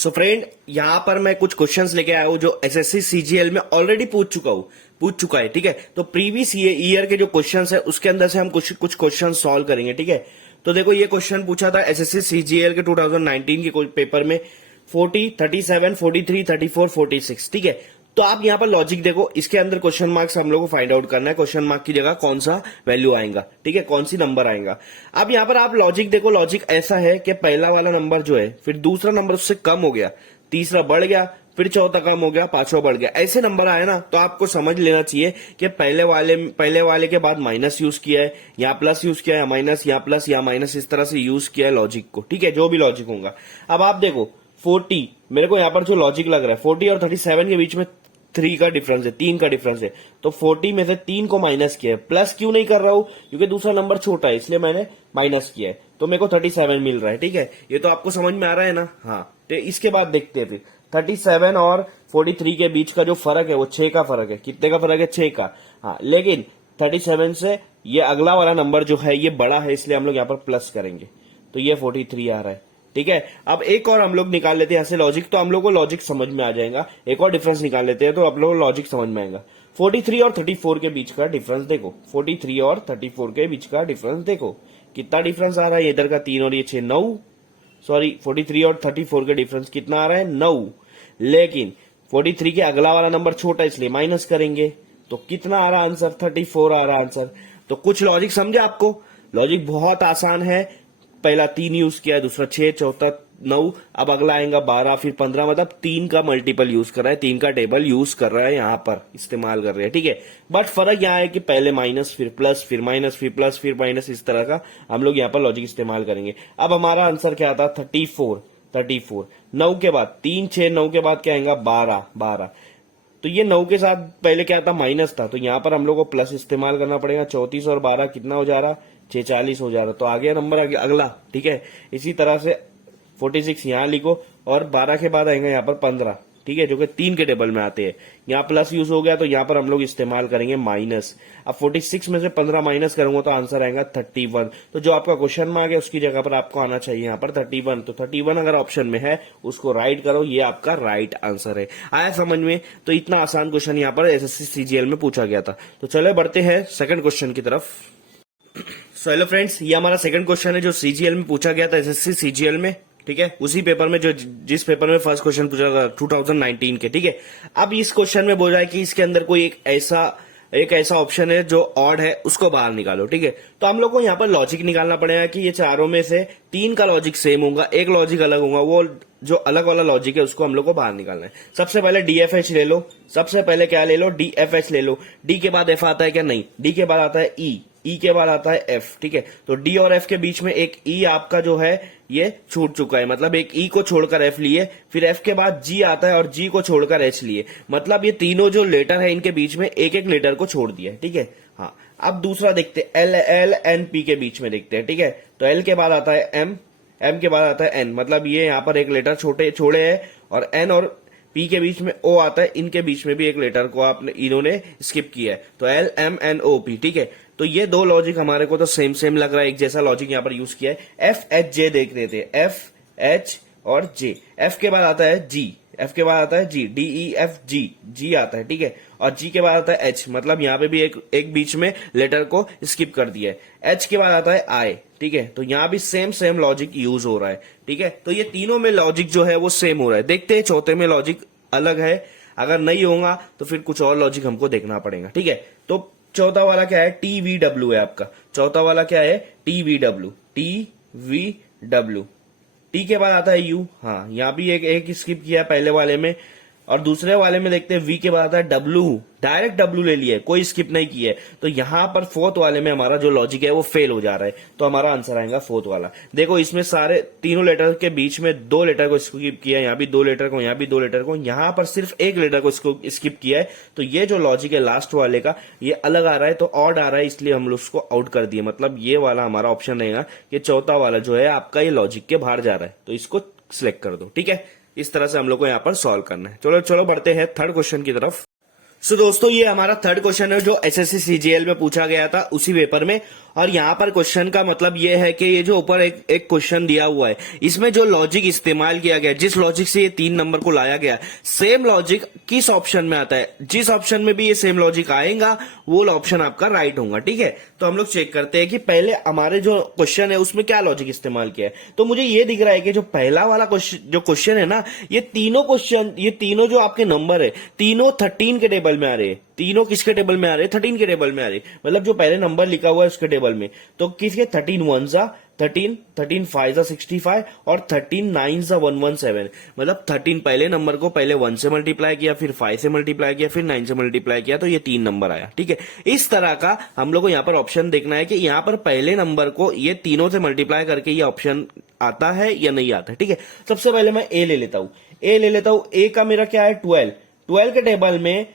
So friend, यहाँ पर मैं कुछ क्वेश्चंस लेके आया हूँ जो एसएससी सीजीएल में ऑलरेडी पूछ चुका है। ठीक है, तो प्रीवियस ईयर के जो क्वेश्चंस है उसके अंदर से हम कुछ क्वेश्चन सॉल्व करेंगे। ठीक है, तो देखो ये क्वेश्चन पूछा था एसएससी सीजीएल के 2019 के कोई पेपर में 40, 37, 43, 34, 46। ठीक है, तो आप यहाँ पर लॉजिक देखो, इसके अंदर क्वेश्चन मार्क्स हम लोग को फाइंड आउट करना है। क्वेश्चन मार्क की जगह कौन सा वैल्यू आएगा, ठीक है, कौन सी नंबर आएगा। अब यहाँ पर आप लॉजिक देखो, लॉजिक ऐसा है कि पहला वाला नंबर जो है, फिर दूसरा नंबर उससे कम हो गया, तीसरा बढ़ गया, फिर चौथा कम हो गया, पांचवा बढ़ गया, ऐसे नंबर आए ना, तो आपको समझ लेना चाहिए कि पहले वाले के बाद माइनस यूज किया है, या प्लस यूज किया है, माइनस या प्लस या माइनस, इस तरह से यूज किया है लॉजिक को। ठीक है, जो भी लॉजिक होगा। अब आप देखो 40, मेरे को यहाँ पर जो लॉजिक लग रहा है 40 और 37 के बीच में 3 का डिफरेंस है, 3 का डिफरेंस है, तो 40 में से 3 को माइनस किया है। प्लस क्यों नहीं कर रहा हूं, क्योंकि दूसरा नंबर छोटा है, इसलिए मैंने माइनस किया है, तो मेरे को 37 मिल रहा है। ठीक है, ये तो आपको समझ में आ रहा है ना। हाँ, तो इसके बाद देखते हैं फिर 37 और 43 के बीच का जो फर्क है वो 6 का फर्क है। कितने का फर्क है? 6 का। हाँ, लेकिन 37 से ये अगला वाला नंबर जो है ये बड़ा है, इसलिए हम लोग यहाँ पर प्लस करेंगे, तो ये 43 आ रहा है। ठीक है, अब एक और हम लोग निकाल लेते हैं ऐसे लॉजिक, तो हम लोग को लॉजिक समझ में आ जाएगा। एक और डिफरेंस निकाल लेते हैं तो आप लोग लॉजिक समझ में आएगा। 43 और 34 के बीच का डिफरेंस देखो, 43 और 34 के बीच का डिफरेंस देखो, कितना डिफरेंस आ रहा है। इधर का 3 और ये 6, 9, सॉरी 43 और 34 के डिफरेंस कितना आ रहा है? 9। लेकिन 43 के अगला वाला नंबर छोटा, इसलिए माइनस करेंगे, तो कितना आ रहा है आंसर? 34 आ रहा है आंसर। तो कुछ लॉजिक समझे आपको? लॉजिक बहुत आसान है। पहला 3 यूज किया है, दूसरा 6, चौथा 9, अब अगला आएगा 12, फिर 15, मतलब 3 का मल्टीपल यूज कर रहा है, 3 का टेबल यूज कर रहा है, यहां पर इस्तेमाल कर रहे हैं। ठीक है, बट फर्क यहां है कि पहले माइनस, फिर प्लस, फिर माइनस, फिर प्लस, फिर माइनस, इस तरह का हम लोग यहाँ पर लॉजिक इस्तेमाल करेंगे। अब हमारा आंसर क्या था? 34। 9 के बाद 3, 6, 9 के बाद क्या आएगा? 12। तो ये 9 के साथ पहले क्या था? माइनस था, तो यहां पर हम लोग को प्लस इस्तेमाल करना पड़ेगा। 34 और 12 कितना हो जा रहा? 46 हो जा रहा। तो आ गया नंबर अगला। ठीक है, इसी तरह से 46 यहां लिखो, और 12 के बाद आएगा यहाँ पर 15। ठीक है, जो कि 3 के टेबल में आते हैं। यहाँ प्लस यूज हो गया, तो यहाँ पर हम लोग इस्तेमाल करेंगे माइनस। अब 46 में से 15 माइनस करूंगा तो आंसर आएगा 31। तो जो आपका क्वेश्चन में आ गया उसकी जगह पर आपको आना चाहिए यहाँ पर 31। तो 31 अगर ऑप्शन में है उसको राइट करो, ये आपका राइट आंसर है। आया समझ में? तो इतना आसान क्वेश्चन यहाँ पर एसएससी सीजीएल में पूछा गया था। तो चलो बढ़ते हैं सेकंड क्वेश्चन की तरफ। सो हेलो फ्रेंड्स, ये हमारा सेकंड क्वेश्चन है जो सीजीएल में पूछा गया था, एसएससी सीजीएल में। ठीक है, उसी पेपर में जो जिस पेपर में फर्स्ट क्वेश्चन पूछा था 2019 के। ठीक है, अब इस क्वेश्चन में बोल रहा है कि इसके अंदर कोई एक ऐसा ऑप्शन है जो ऑड है, उसको बाहर निकालो। ठीक है, तो हम लोग को यहाँ पर लॉजिक निकालना पड़ेगा कि ये चारों में से 3 का लॉजिक सेम होगा, एक लॉजिक अलग होगा, वो जो अलग वाला लॉजिक है उसको हम लोग को बाहर निकालना है। सबसे पहले डीएफएच ले लो। सबसे पहले क्या ले लो? डीएफएच ले लो। डी के बाद एफ आता है क्या? नहीं, डी के बाद आता है ई के बाद आता है एफ। ठीक है, तो डी और एफ के बीच में एक ई आपका जो है ये छूट चुका है, मतलब एक ई को छोड़कर एफ लिए, फिर एफ के बाद जी आता है और जी को छोड़कर एच लिए, मतलब ये तीनों जो लेटर है इनके बीच में एक एक लेटर को छोड़ दिया है। ठीक है, हाँ, अब दूसरा देखते हैं, एल एन पी के बीच में देखते हैं। ठीक है, तो एल के बाद आता है एम के बाद आता है एन, मतलब ये यहाँ पर एक लेटर छोड़े है, और एन और पी के बीच में ओ आता है, इनके बीच में भी एक लेटर को इन्होंने स्किप किया है, तो L M N O P. ठीक है, तो ये दो लॉजिक हमारे को तो सेम लग रहा है, एक जैसा लॉजिक यहाँ पर यूज किया है। एफ एच जे देख रहे थे, एफ एच और जे। एफ के बाद आता है जी, एफ के बाद आता है जी, डी ई एफ जी, जी आता है। ठीक है, और जी के बाद आता है एच, मतलब यहाँ पे भी एक बीच में लेटर को स्किप कर दिया है। एच के बाद आता है आई। ठीक है, तो यहाँ भी सेम लॉजिक यूज हो रहा है। ठीक है, तो ये तीनों में लॉजिक जो है वो सेम हो रहा है। देखते हैं चौथे में लॉजिक अलग है, अगर नहीं होगा तो फिर कुछ और लॉजिक हमको देखना पड़ेगा। ठीक है, तो चौथा वाला क्या है? टीवीडब्ल्यू है आपका। चौथा वाला क्या है? टीवीडब्ल्यू। टी के बाद आता है यू। हाँ, यहाँ भी एक स्किप किया पहले वाले में, और दूसरे वाले में देखते हैं वी के बाद आता है डब्ल्यू, डायरेक्ट डब्ल्यू ले लिया है, कोई स्किप नहीं किया है। तो यहां पर फोर्थ वाले में हमारा जो लॉजिक है वो फेल हो जा रहा है, तो हमारा आंसर आएगा फोर्थ वाला। देखो इसमें सारे तीनों लेटर के बीच में 2 लेटर को स्किप किया है, यहाँ भी 2 लेटर को, यहाँ भी 2 लेटर को, यहाँ पर सिर्फ एक लेटर को स्किप किया है। तो ये जो लॉजिक है लास्ट वाले का ये अलग आ रहा है, तो ऑड आ रहा है, इसलिए हम लोग उसको आउट कर दिए। मतलब ये वाला हमारा ऑप्शन रहेगा कि चौथा वाला जो है आपका ये लॉजिक के बाहर जा रहा है, तो इसको सिलेक्ट कर दो। ठीक है, इस तरह से हम लोग को यहाँ पर सॉल्व करना है। चलो बढ़ते हैं थर्ड क्वेश्चन की तरफ। सो दोस्तों ये हमारा थर्ड क्वेश्चन है जो एसएससी सीजीएल में पूछा गया था उसी पेपर में। और यहाँ पर क्वेश्चन का मतलब ये है कि ये जो ऊपर एक क्वेश्चन दिया हुआ है इसमें जो लॉजिक इस्तेमाल किया गया, जिस लॉजिक से ये 3 नंबर को लाया गया, सेम लॉजिक किस ऑप्शन में आता है। जिस ऑप्शन में भी ये सेम लॉजिक आएगा वो ऑप्शन आपका राइट होगा। ठीक है, तो हम लोग चेक करते हैं कि पहले हमारे जो क्वेश्चन है उसमें क्या लॉजिक इस्तेमाल किया है। तो मुझे ये दिख रहा है कि जो पहला वाला जो क्वेश्चन है ना, ये तीनों क्वेश्चन, ये तीनों जो आपके नंबर है तीनों 13 के टेबल में आ रहे हैं। तीनों किसके टेबल में आ रहे हैं? 13 के टेबल में आ रहे हैं। मतलब जो पहले नंबर लिखा हुआ है उसके टेबल में। तो किसके 13 1 जा 13, 13 5 जा 65 और 13 9 जा 117। मतलब 13 पहले नंबर को पहले 1 से मल्टीप्लाई किया, फिर 5 से मल्टीप्लाई किया, फिर 9 से मल्टीप्लाई किया, तो ये 3 नंबर आया। ठीक है, इस तरह का हम लोग को यहाँ पर ऑप्शन देखना है कि यहाँ पर पहले नंबर को ये तीनों से मल्टीप्लाई करके ये ऑप्शन आता है या नहीं आता है। ठीक है, सबसे पहले मैं ए ले लेता हूं। ए का मेरा क्या है? 12। 12 के टेबल में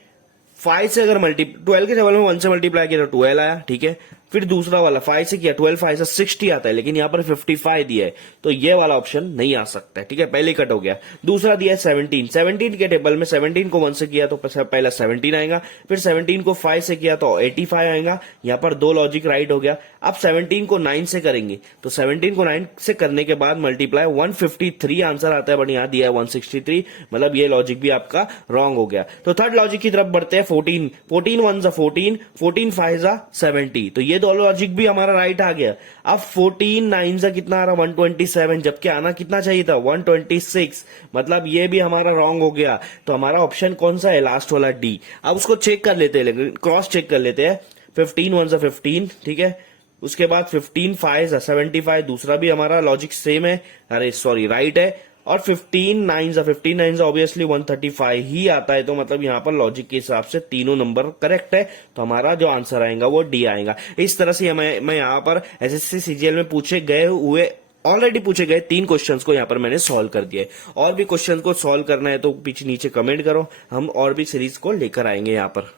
5 से अगर 12 के टेबल में 1 से मल्टीप्लाई किया तो 12 आया। ठीक है, फिर दूसरा वाला 5 से किया, 12 5 से 60 आता है, लेकिन यहां पर 55 दिया है तो ये वाला ऑप्शन नहीं आ सकता है। ठीक है, पहले कट हो गया। दूसरा दिया है 17। 17 के टेबल में 17 को 1 से किया तो पहला 17 आएगा, फिर 17 को 5 से किया तो 85 आएगा। यहां पर 2 लॉजिक राइट हो गया। अब 17 को 9 से करेंगे तो 17 को 9 से करने के बाद मल्टीप्लाई 153 आंसर आता है, बट यहां दिया है 163। मतलब ये लॉजिक भी आपका रॉन्ग हो गया। तो थर्ड लॉजिक की तरफ बढ़ते हैं। 14 1 जा 14, 14 5 जा 70, तो ये दो लॉजिक भी हमारा राइट आ गया। अब 14 9 जा कितना आ रहा? 127, जबकि आना कितना चाहिए था? 126। मतलब ये भी हमारा रॉन्ग हो गया। तो हमारा ऑप्शन कौन सा है? लास्ट वाला डी। अब उसको चेक कर लेते हैं, लेकिन क्रॉस चेक कर लेते हैं। 15 1 जा 15, ठीक है। उसके बाद 15 5 जा 75, दूसरा भी हमारा लॉजिक सेम है, अरे सॉरी राइट है। और 15 9 ऑब्वियसली 135 ही आता है। तो मतलब यहाँ पर लॉजिक के हिसाब से तीनों नंबर करेक्ट है, तो हमारा जो आंसर आएगा वो डी आएगा। इस तरह से मैं यहाँ पर एसएससी सीजीएल में पूछे गए हुए ऑलरेडी पूछे गए 3 क्वेश्चंस को यहाँ पर मैंने सॉल्व कर दिया है। और भी क्वेश्चन को सॉल्व करना है तो पीछे नीचे कमेंट करो, हम और भी सीरीज को लेकर आएंगे यहाँ पर।